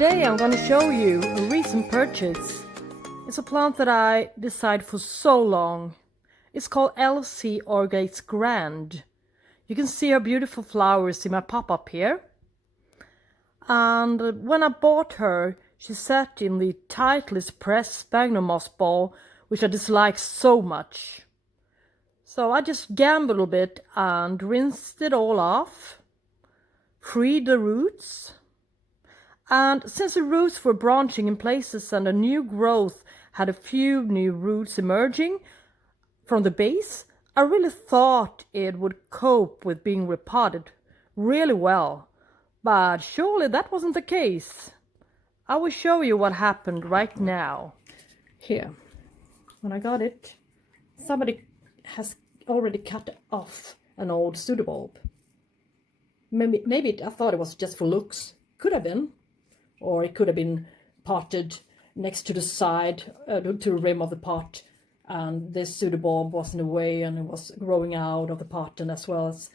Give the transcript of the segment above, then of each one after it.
Today I'm going to show you a recent purchase. It's a plant that I desired for so long. It's called Lc Orglade Grand. You can see her beautiful flowers in my pop-up here. And when I bought her, she sat in the tightly pressed sphagnum moss ball, which I dislike so much. So I just gambled a bit and rinsed it all off, freed the roots. And since the roots were branching in places and a new growth had a few new roots emerging from the base, I really thought it would cope with being repotted really well. But surely that wasn't the case. I will show you what happened right now. Here, when I got it, somebody has already cut off an old pseudobulb. Maybe I thought it was just for looks. Could have been. Or it could have been potted next to the side, to the rim of the pot, and this pseudobulb was in the way and it was growing out of the pot, and as well as,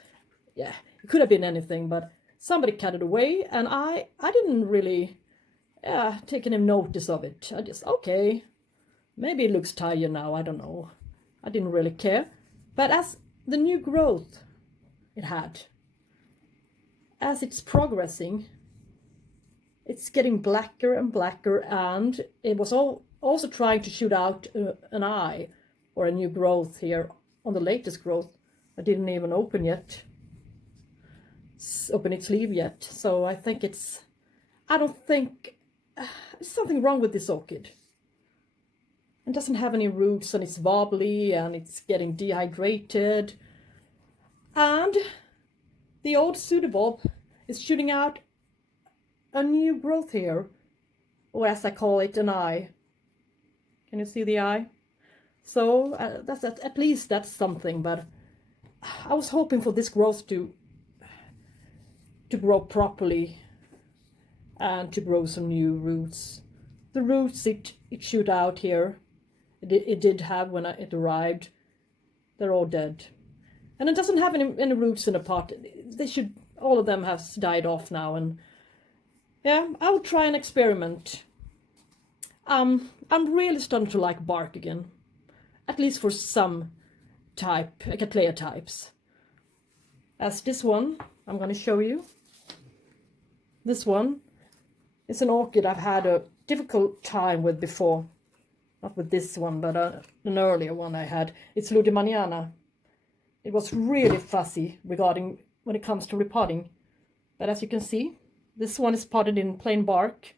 yeah, it could have been anything, but somebody cut it away, and I didn't really take any notice of it. I just, okay, maybe it looks tired now, I don't know. I didn't really care. But as the new growth it had, as it's progressing, it's getting blacker and blacker, and it was also trying to shoot out an eye or a new growth here on the latest growth. I didn't even open its leaf yet. So I think I don't think, there's something wrong with this orchid. It doesn't have any roots, and it's wobbly, and it's getting dehydrated. And the old pseudobulb is shooting out a new growth here, or as I call it, an eye. Can you see the eye? So that's at least that's something. But I was hoping for this growth to grow properly and to grow some new roots. The roots it shoot out here, it did have when it arrived. They're all dead, and it doesn't have any roots in the pot. All of them have died off now, and yeah, I will try an experiment. I'm really starting to like bark again, at least for some Cattleya types. As this one, I'm going to show you. This one is an orchid I've had a difficult time with before. Not with this one, but an earlier one I had. It's dowiana. It was really fussy regarding when it comes to repotting. But as you can see, this one is potted in plain bark,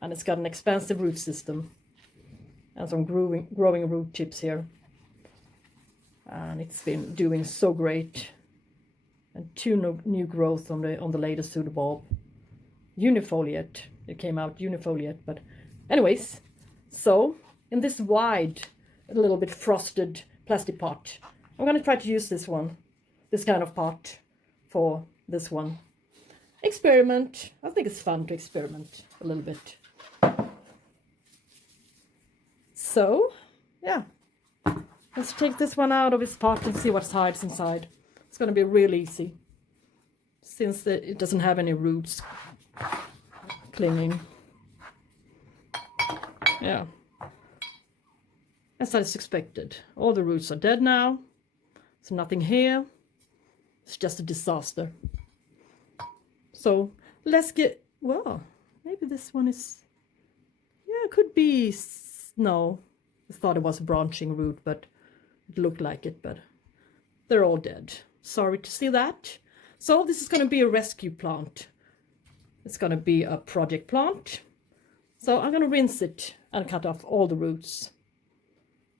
and it's got an expansive root system and some growing root tips here. And it's been doing so great. And two new growth on the latest pseudobulb. Unifoliate. It came out unifoliate, but anyways, so in this wide, a little bit frosted plastic pot, I'm going to try to use this kind of pot for this one. Experiment. I think it's fun to experiment a little bit. So, yeah. Let's take this one out of its pot and see what hides inside. It's going to be real easy, since it doesn't have any roots clinging. Yeah. As I expected. All the roots are dead now. There's nothing here. It's just a disaster. So let's get, well, maybe this one is, yeah, it could be, no, I thought it was a branching root, but it looked like it, but they're all dead. Sorry to see that. So this is going to be a rescue plant. It's going to be a project plant. So I'm going to rinse it and cut off all the roots.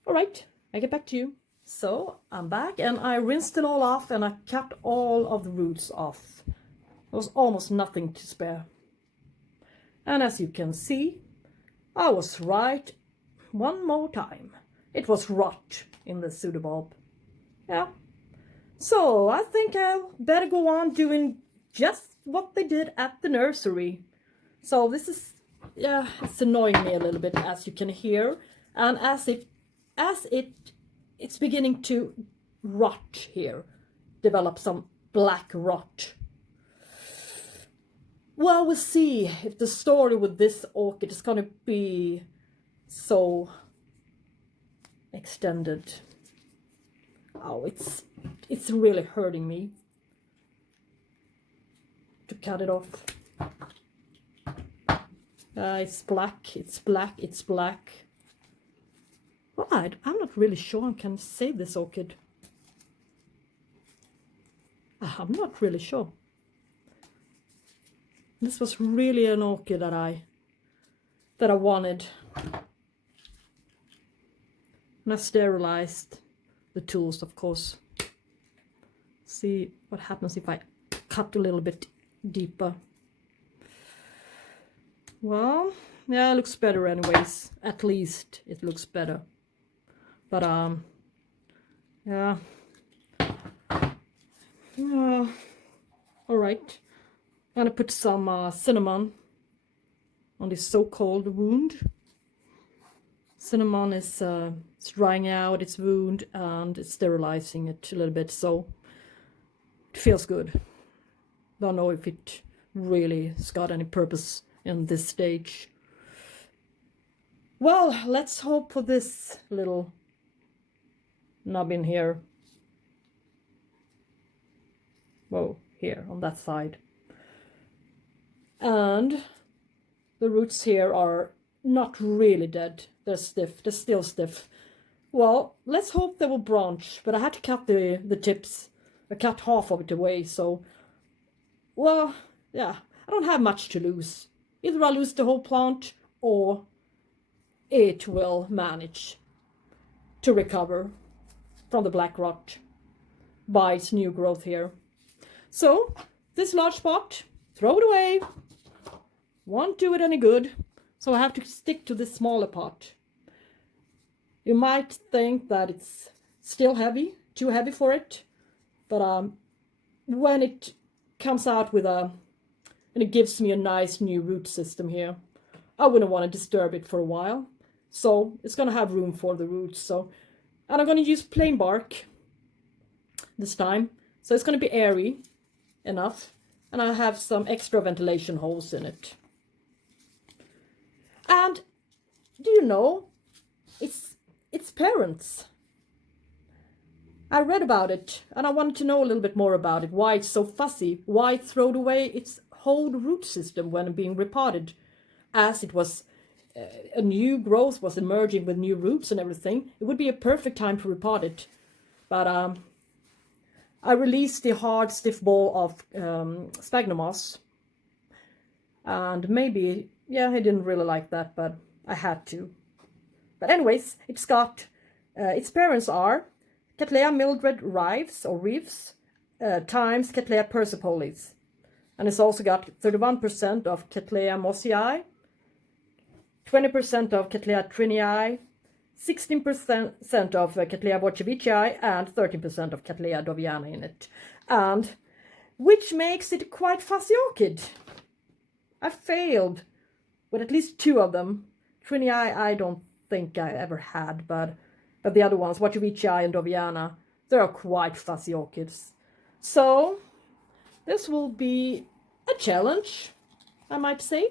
All right, I get back to you. So I'm back, and I rinsed it all off, and I cut all of the roots off. There was almost nothing to spare. And as you can see, I was right one more time. It was rot in the pseudobulb. Yeah. So I think I'll better go on doing just what they did at the nursery. So this is, yeah, it's annoying me a little bit, as you can hear. And it's beginning to rot here, develop some black rot. well, we'll see if the story with this orchid is going to be so extended. Oh, it's really hurting me to cut it off. It's black, it's black, it's black. Well, I'm not really sure I can save this orchid. I'm not really sure. This was really an orchid that I wanted. And I sterilized the tools, of course. See what happens if I cut a little bit deeper. Well, yeah, it looks better anyways. At least it looks better. But yeah. All right. I'm gonna put some cinnamon on this so-called wound. Cinnamon is it's drying out its wound and it's sterilizing it a little bit, so it feels good. Don't know if it really has got any purpose in this stage. Well, let's hope for this little nubbin here. Whoa, here on that side. And the roots here are not really dead. They're stiff. They're still stiff. Well, let's hope they will branch. But I had to cut the tips. I cut half of it away. So, well, yeah, I don't have much to lose. Either I lose the whole plant or it will manage to recover from the black rot by its new growth here. So, this large pot, throw it away. Won't do it any good. So I have to stick to this smaller pot. You might think that it's still heavy, too heavy for it. But when it comes out with and it gives me a nice new root system here, I wouldn't want to disturb it for a while. So it's going to have room for the roots. So, and I'm going to use plain bark this time. So it's going to be airy enough. And I have some extra ventilation holes in it. And do you know, it's parents. I read about it and I wanted to know a little bit more about it. Why it's so fussy. Why it throwed away its whole root system when being repotted, as it was a new growth was emerging with new roots and everything. It would be a perfect time to repot it. But I released the hard stiff ball of sphagnum moss. And maybe, yeah, I didn't really like that, but I had to. But anyways, it's got, its parents are Cattleya Mildred Rives or Rives times Cattleya persipolis. And it's also got 31% of Cattleya mossii, 20% of Cattleya triniae, 16% of Cattleya warscewiczü, and 13% of Cattleya dowiana in it. And which makes it a quite fussy orchid. I failed with at least two of them. Triniae I don't think I ever had, but the other ones, warscewiczü and dowiana, they are quite fussy orchids. So this will be a challenge, I might say.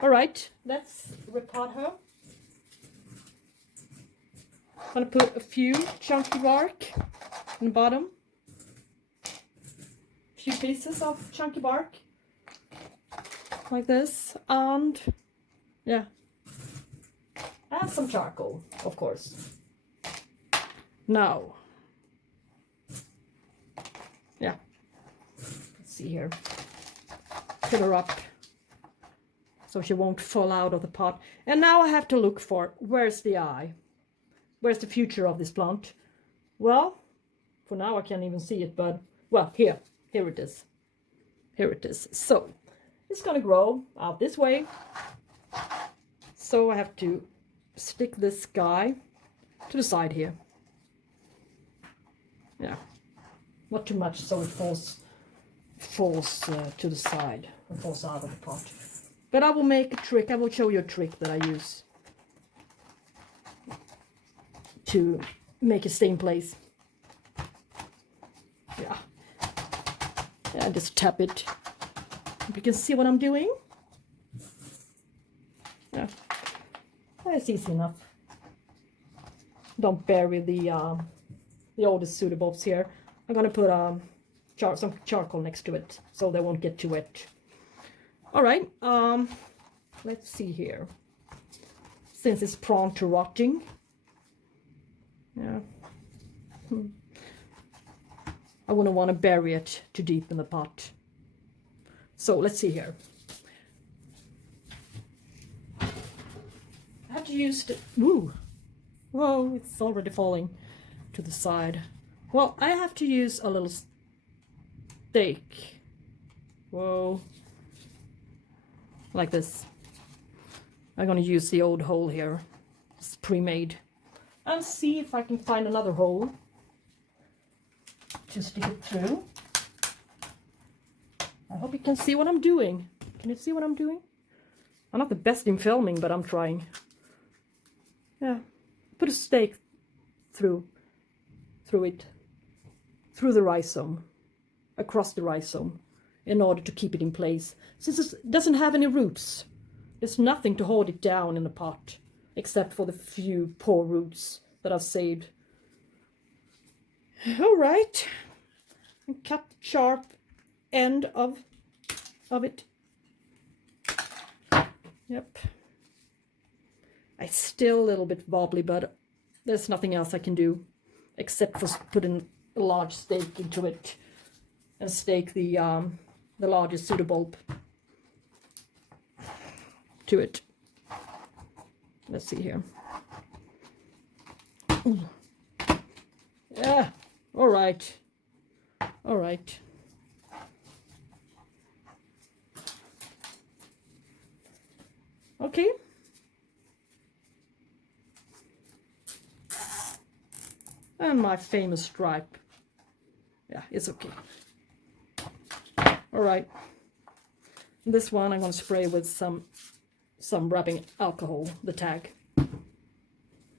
All right, let's repot her. I'm going to put a few chunky bark in the bottom. A few pieces of chunky bark. Like this. And, yeah. And some charcoal, of course. Now. Yeah. Let's see here. Put her up so she won't fall out of the pot. And now I have to look for, where's the eye? Where's the future of this plant? Well, for now I can't even see it, but, well, here it is. Here it is. So, it's going to grow out this way. So I have to stick this guy to the side here. Yeah, not too much so it falls to the side and falls out of the pot. But I will make a trick. I will show you a trick that I use to make it stay in place. Yeah, just tap it Hope you can see what I'm doing. Yeah, that's easy enough. Don't bury the oldest pseudobulbs here. I'm gonna put some charcoal next to it so they won't get too wet. All right, let's see here. Since it's prone to rotting, yeah, I wouldn't want to bury it too deep in the pot. So let's see here. I have to use the, ooh, whoa, it's already falling to the side. Well, I have to use a little stake. Whoa. Like this. I'm gonna use the old hole here. It's pre-made. And see if I can find another hole to stick it through. I hope you can see what I'm doing. Can you see what I'm doing? I'm not the best in filming, but I'm trying. Yeah. Put a stake through it, through the rhizome, across the rhizome, in order to keep it in place. Since it doesn't have any roots, there's nothing to hold it down in the pot, except for the few poor roots that I've saved. All right, and cut the sharp end of it. Yep. It's still a little bit wobbly, but there's nothing else I can do except for putting a large stake into it and stake the largest pseudobulb to it. Let's see here. Ooh. Yeah, all right. All right. Okay. And my famous stripe. Yeah, it's okay. All right. This one I'm going to spray with some rubbing alcohol, the tag.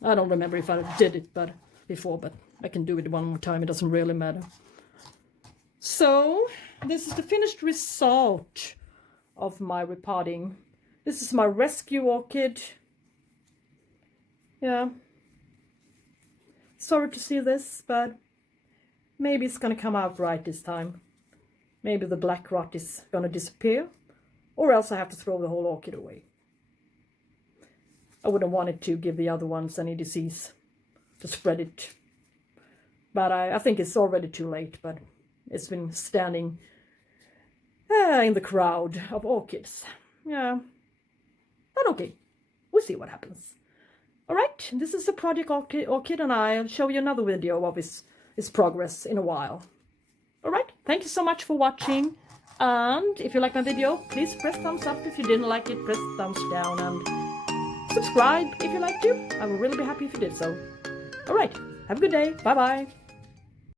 I don't remember if I did it before, but I can do it one more time. It doesn't really matter. So this is the finished result of my repotting. This is my rescue orchid. Yeah. Sorry to see this, but maybe it's going to come out right this time. Maybe the black rot is going to disappear, or else I have to throw the whole orchid away. I wouldn't want it to give the other ones any disease, to spread it. But I think it's already too late, but it's been standing in the crowd of orchids. Yeah, but okay, we'll see what happens. All right, this is the Project Orchid, and I'll show you another video of its progress in a while. All right, thank you so much for watching, and if you like my video, please press thumbs up. If you didn't like it, press thumbs down, and subscribe if you like to. I will really be happy if you did so. All right, have a good day. Bye-bye.